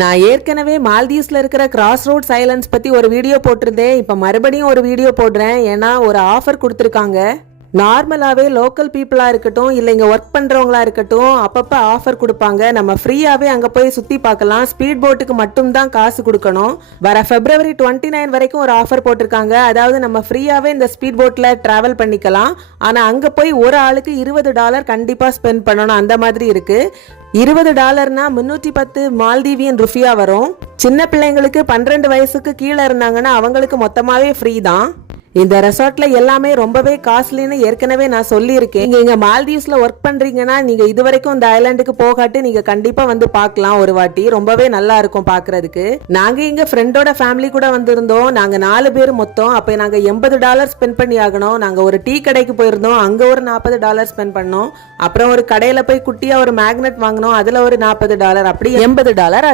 நான் ஏற்கனவே மால்தீவ்ஸ்ல இருக்கிற கிராஸ் ரோட்ஸ் ஐலண்ட்ஸ் பத்தி ஒரு வீடியோ போட்டிருந்தேன். இப்ப மறுபடியும் ஒரு வீடியோ போடுறேன். ஏன்னா ஒரு ஆஃபர் கொடுத்துருக்காங்க. நார்மலாவே லோக்கல் பீப்புளா இருக்கட்டும் இல்ல இங்க ஒர்க் பண்றவங்களா இருக்கட்டும் அப்பப்ப ஆஃபர் கொடுப்பாங்க. நம்ம ஃப்ரீயாவே அங்க போய் சுத்தி பார்க்கலாம். ஸ்பீட் போட்டுக்கு மட்டும் தான் காசு கொடுக்கணும். வர February 29 வரைக்கும் ஒரு ஆஃபர் போட்டிருக்காங்க. அதாவது நம்ம ஃப்ரீயாவே இந்த ஸ்பீட் போட்ல டிராவல் பண்ணிக்கலாம். ஆனா அங்க போய் ஒரு ஆளுக்கு $20 கண்டிப்பா ஸ்பெண்ட் பண்ணணும். அந்த மாதிரி இருக்கு. $20 310 மால்தீவியன் ருபியா வரும். சின்ன பிள்ளைங்களுக்கு 12 வயசுக்கு கீழே இருந்தாங்கன்னா அவங்களுக்கு மொத்தமாவே ஃப்ரீ தான். இந்த ரெசார்ட்ல எல்லாமே ரொம்பவே காஸ்ட்லின்னு ஏற்கனவே நான் சொல்லியிருக்கேன். நீங்க மால்தீவ்ஸ்ல ஒர்க் பண்றீங்கன்னா நீங்க இது வரைக்கும் இந்த ஐலாண்டுக்கு போகாட்டி நீங்க கண்டிப்பா வந்து பார்க்கலாம் ஒரு வாட்டி. ரொம்பவே நல்லா இருக்கும் பாக்குறதுக்கு. நாங்க இங்க ஃப்ரெண்டோட ஃபேமிலி கூட வந்திருந்தோம். நாங்க 4 பேர் மொத்தம். அப்ப நாங்க $80 ஸ்பெண்ட் பண்ணி ஆகணும். நாங்க ஒரு டீ கடைக்கு போயிருந்தோம். அங்க ஒரு $40 ஸ்பெண்ட் பண்ணோம். அப்புறம் ஒரு கடையில போய் குட்டியா ஒரு மேக்னெட் வாங்கினோம். அதுல ஒரு $40 அப்படி $80